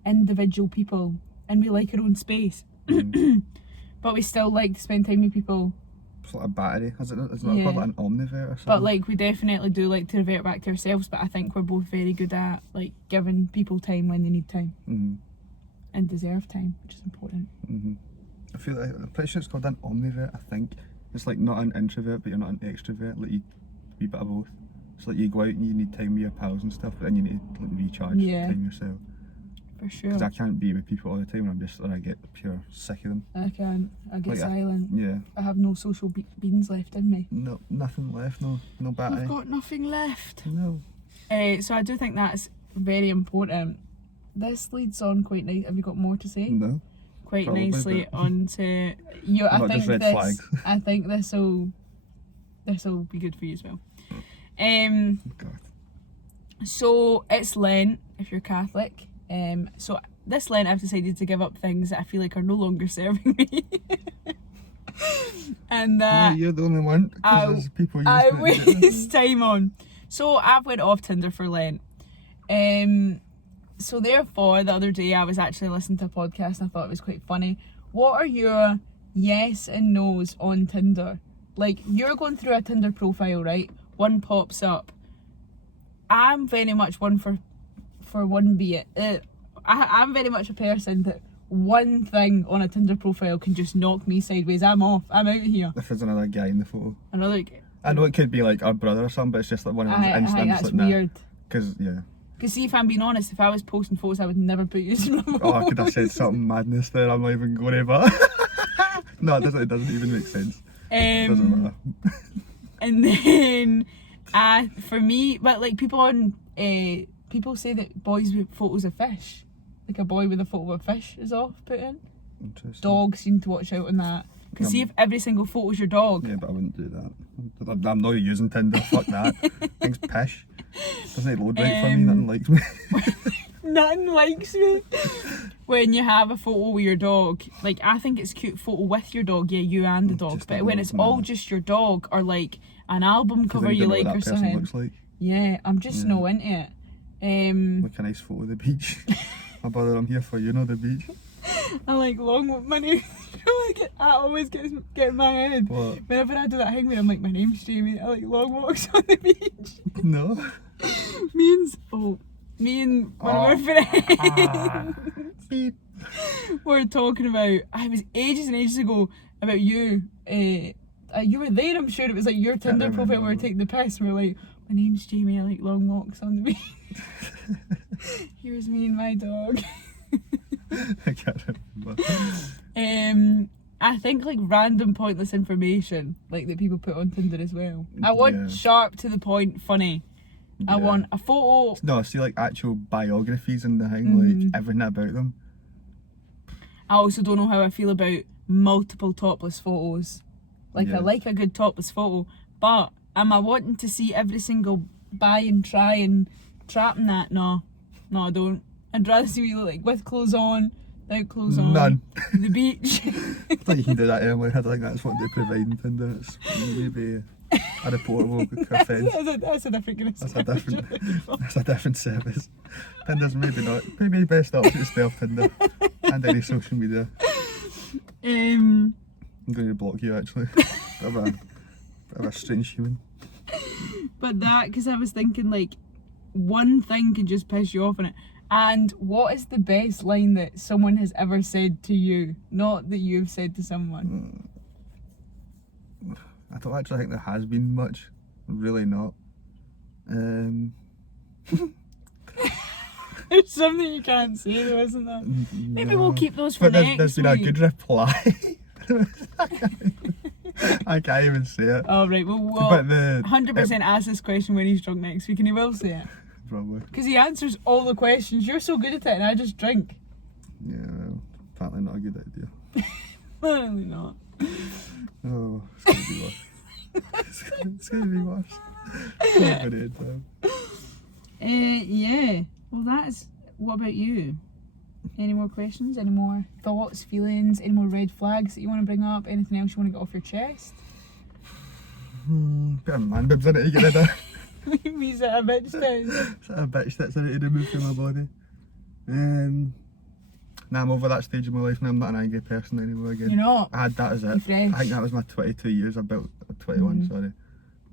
individual people and we like our own space. But we still like to spend time with people. It's like a battery. It's not called like an omnivert or something. But like we definitely do like to revert back to ourselves, but I think we're both very good at like giving people time when they need time. And deserve time, which is important. I feel like, I'm pretty sure it's called an omnivert, I think. It's like not an introvert, but you're not an extrovert. Like you be a bit of both. It's like you go out and you need time with your pals and stuff, but then you need to like recharge time yourself. For sure. Because I can't be with people all the time when I get pure sick of them. I can't. I get silent. Yeah. I have no social beans left in me. No, nothing left. No battery. I've got nothing left. No. So I do think that's very important. This leads on quite nice. Have you got more to say? No. Quite probably, nicely onto you. I think red this. flags. I think this will be good for you as well. God. So it's Lent if you're Catholic. So this Lent I've decided to give up things that I feel like are no longer serving me. And that you're the only one. I waste time on. So I've went off Tinder for Lent. So therefore, the other day I was actually listening to a podcast and I thought it was quite funny. What are your yes and no's on Tinder? Like, you're going through a Tinder profile, right? One pops up. I'm very much one for one be it. I'm very much a person that one thing on a Tinder profile can just knock me sideways. I'm off. I'm out of here. If there's another guy in the photo. Another guy. I know it could be like our brother or something, but it's just like one of those instances. That's weird. Because, Because see, if I'm being honest, if I was posting photos, I would never put you in my phone. Oh, I could have said something madness there. I'm not even going to, but no, it doesn't even make sense. It doesn't matter. And then, for me, but like people say that boys with photos of fish, like a boy with a photo of a fish is off putting. Interesting. Dogs seem to watch out on that. Because see if every single photo's your dog. Yeah, but I wouldn't do that. I'm not using Tinder, fuck that. Thing's pish. Doesn't it load right for me? Nothing likes me. Nothing likes me. When you have a photo with your dog, like I think it's a cute photo with your dog, yeah, you and the dog. But when it's all just your dog or like an album cover you like or something. Looks like. Yeah, I'm just no into it. Like a nice photo of the beach. My brother, I'm here for you know the beach. I like long my name. That always gets in my head. What? Whenever I do that thing where I'm like, my name's Jamie, I like long walks on the beach. No. Me and one of our friends were talking about, I was ages and ages ago, about you. You were there, I'm sure. It was like your Tinder profile, we were taking the piss. We were like, my name's Jamie, I like long walks on the beach. Here's me and my dog. I can't remember. I think like random pointless information like that people put on Tinder as well. I want sharp to the point funny. I want a photo. No, see like actual biographies and the thing, like everything about them. I also don't know how I feel about multiple topless photos. Like I like a good topless photo, but am I wanting to see every single buy and try and trap and that? No, I don't. I'd rather see what you look like with clothes on, without clothes on. None. The beach. I think you can do that anyway. I think that's what they provide in Tinder. It's maybe a reportable offence. That's a different kind of That's a different service. Tinder's maybe best not to stealth Tinder and any social media. I'm going to block you actually. bit of a strange human. But that, because I was thinking like one thing can just piss you off in it. And what is the best line that someone has ever said to you? Not that you've said to someone. I don't actually think there has been much. Really not. There's something you can't say though, isn't there? Maybe we'll keep those for but next there's been week. a good reply. I can't even say it. Oh right, well But 100% ask this question when he's drunk next week and he will say it. Probably. Because he answers all the questions. You're so good at it and I just drink. Yeah, well, apparently not a good idea. Apparently not. Oh, it's gonna be worse. It's gonna be worse. Over the time. Yeah. Well, what about you? Any more questions? Any more thoughts, feelings? Any more red flags that you want to bring up? Anything else you want to get off your chest? Bit of man bibs in it to get rid of. Means that a bitch down. Is that a bitch that's in it to remove from my body? Nah, I'm over that stage of my life now. I'm not an angry person anymore again. You're not? I had that as it. You're fresh. I think that was my 22 years. I built 21, sorry.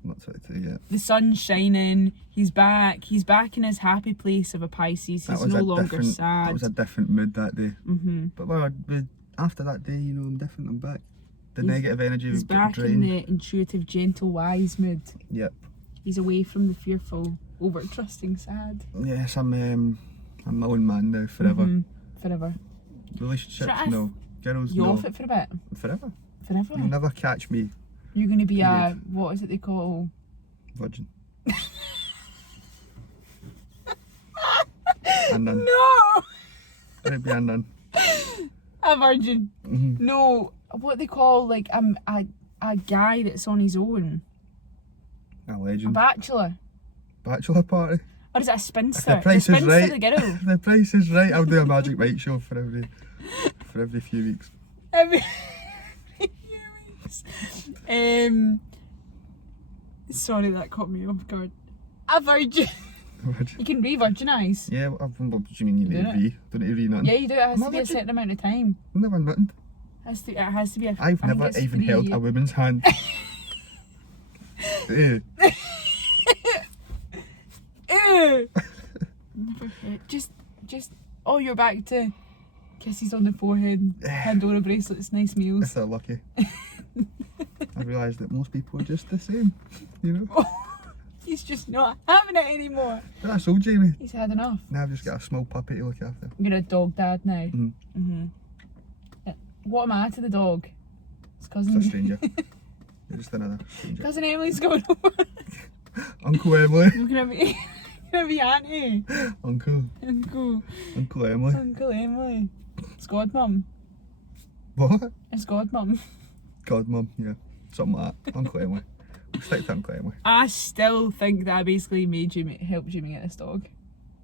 I'm not 22 yet. The sun's shining. He's back. He's back in his happy place of a Pisces. He's no longer sad. That was a different mood that day. Mm-hmm. But well, after that day, you know, I'm different. I'm back. The negative energy was He's back drained. in the intuitive, gentle, wise mood. Yep. He's away from the fearful, over-trusting sad. Yes, I'm my own man now, forever. Mm-hmm. Forever. Relationships, no. Girls, you no. off it for a bit? Forever. Forever? You'll never catch me. You're going to be Period. what is it they call? Virgin. Undone. No! Gonna be undone. A virgin. Mm-hmm. No, what they call like a guy that's on his own. A A legend. bachelor. Bachelor party. Or is it a spinster? The price a is spinster right. the girl. The price is right. I'll do a Magic Mike show for every few weeks. Every few weeks. Sorry, that caught me off guard. A virgin. You can re-virginize. Yeah, what do you mean you need to re? Don't need to re nothing. Yeah, you do. It has I'm to a be a virgin. certain amount of time. I've never nothing. It has to be a. I've I think never it's even 3 held a years. woman's hand. Yeah. Ew. Never heard. Just. Oh, you're back to kisses on the forehead, Pandora bracelets, nice meals. If they're lucky. I realised that most people are just the same, you know. He's just not having it anymore. But that's all, Jamie. He's had enough. Now I've just got a small puppy to look after. You're a dog dad now. Mhm. Mhm. What am I to the dog? It's cousin. It's a stranger. You're just another stranger. Cousin Emily's going over. Uncle Emily. You're gonna be, auntie. Uncle Emily. Uncle Emily. It's godmum. What? It's godmum. Godmum, yeah. Something like that. Uncle Emily. We'll stick to Uncle Emily. I still think that I basically made you helped Jimmy get this dog.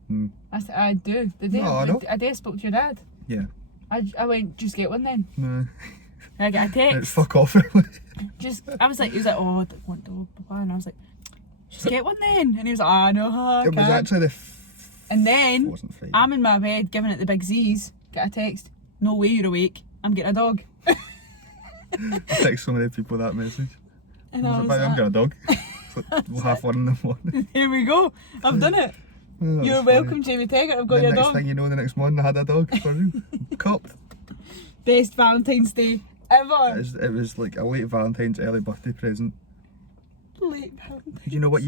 Hmm. I do. The day, No, I don't. a day I spoke to your dad. Yeah. I went, just get one then. No. I get a It's text. fuck off, Emily. I was like, he was like, oh, I don't want dog, blah, and I was like, just get one then. And he was like, I know, I It was can't. actually the. And It then wasn't Friday. I'm in my bed giving it the big Z's. Get a text. No way you're awake. I'm getting a dog. I text so many people that message. And I was like, I'm getting a dog. It's like 1:30 in the morning. here we go. I've done it. Oh, that You're was funny. welcome, Jamie Taggart. I've got The your next dog. thing you know, the next morning I had a dog. For real. Copped. Best Valentine's Day ever. It was like a late Valentine's early birthday present. Late Valentine's. Do you know what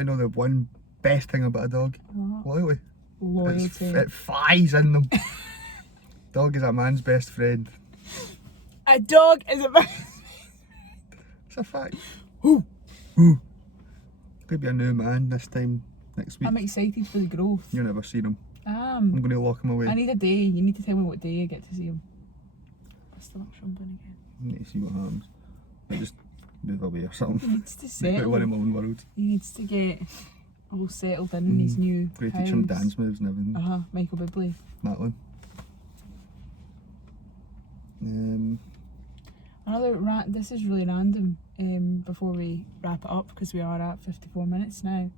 I know the one best thing about a dog? What? Loyalty. Loyalty. It flies in them. Dog is a man's best friend. A dog is a It's a fact. Ooh. Ooh. Could be a new man this time next week. I'm excited for the growth. You'll never see him. I'm going to lock him away. I need a day. You need to tell me what day you get to see him. I still not rumbling again. I need to see what happens. I just move away or something. He needs to Make it settle. one in my own world. He needs to get all settled in his new Great house. teach him dance moves and everything. Michael Bublé. That one. This is really random. Before we wrap it up, because we are at 54 minutes now.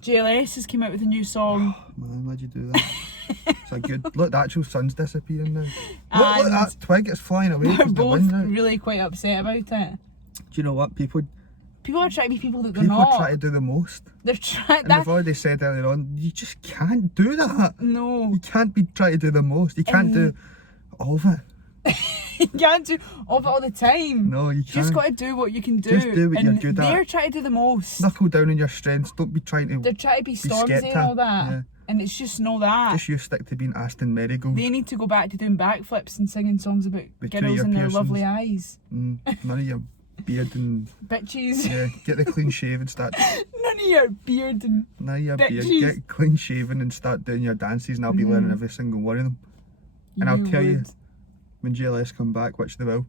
JLS has came out with a new song. Man, why'd you do that? It's a good look. The actual sun's disappearing now. Look, And that twig is flying away. we're 'cause the both wind's out. really quite upset about it. Do you know what? People People are trying to be people that they're are not. trying to do the most. They're trying And we've already said earlier on, you just can't do that. No. You can't be trying to do the most. You can't do all of it. You can't do all of it all the time. No, you You just can't. got to do what you can do. Just do what you're and good at. they're trying to do the most. Knuckle down on your strengths. Don't be trying to They're trying to be Stormzy Skepta, and all that. yeah. And it's just no that. just you stick to being Aston Marigold. They need to go back to doing backflips and singing songs about With two girls ear and their piercings. lovely eyes. None of your beard and Bitches. yeah, get the clean shave and start. None of your beard and Now your beard, Bitches. get clean shaven and start doing your dances, and I'll be learning every single one of them. And I'll tell you, when JLS come back, which they will.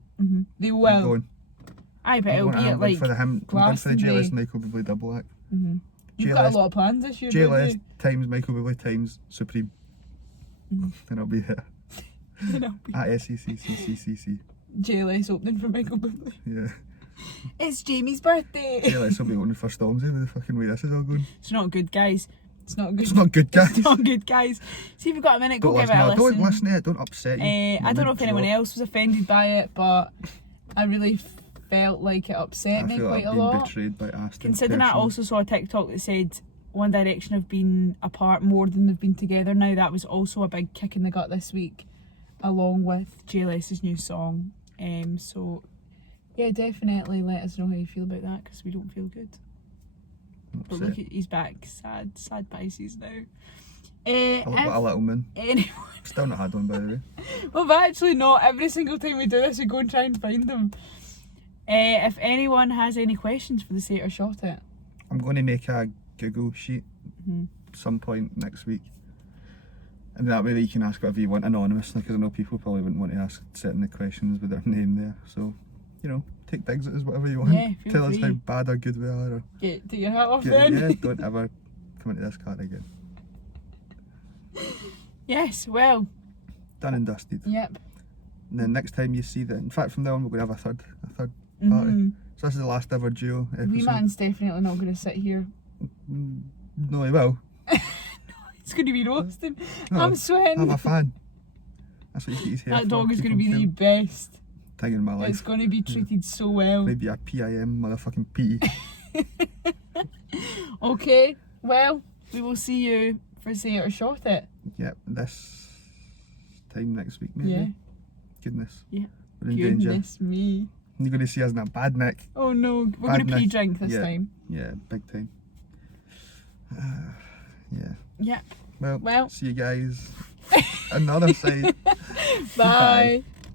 They I'm will. going. I bet I'm it'll going, be I'm at going like for the him. I'm going for the Glastonbury. JLS Michael Bublé double act. You've got JLS a lot of plans this year, JLS don't times Michael Bublé times Supreme. And I'll be there you? know, at SECCCCC. JLS opening for Michael Bublé. Yeah. It's Jamie's birthday. JLS will be going for Stormzy with the fucking way this is all going. It's not good, guys. It's not good. It's not good, guys. It's not good, guys. See if you've got a minute, go Don't give listen, it a listen. don't listen to it. Don't upset you. I don't know if anyone else was offended by it, but I really felt like it upset I me feel quite I've a been lot. betrayed by Aston. Considering I personally. also saw a TikTok that said One Direction have been apart more than they've been together now. That was also a big kick in the gut this week, along with JLS's new song. So yeah, definitely let us know how you feel about that, because we don't feel good. But Upset. look, he's back. Sad Pisces now. I look like a little man. Anyone, Still not had one, by the way. we've actually not. Every single time we do this, we go and try and find them. If anyone has any questions for the Say It or Shot It, I'm going to make a Google sheet some point next week. And that way that you can ask whatever you want anonymously, because I know people probably wouldn't want to ask certain questions with their name there. So, you know, take digs at us whatever you want. Yeah, feel Tell us free. how bad or good we are. Or get your hat off yeah, then. don't ever come into this car again. Yes, well, Done and dusted. yep. And then next time you see that, in fact, from now on we're going to have a third party. So this is the last ever duo episode. Wee man's definitely not going to sit here. No, he will. It's going to be roasting. No, I'm sweating. I'm a fan. That's what you get his hair That for, dog is keep going to him be the cool. best. Thing in my life. It's going to be treated so well. Maybe a PIM motherfucking P. Okay, well, we will see you for Say It or Shot It. Yep, this time next week maybe. Yeah. Goodness. Yeah. We're in danger. Goodness me. You're going to see us in a bad nick. Oh no, we're Bad going to night. pre-drink this Yeah. time. Yeah, big time. Yeah. Yeah. Well, Well. see you guys another side. Bye.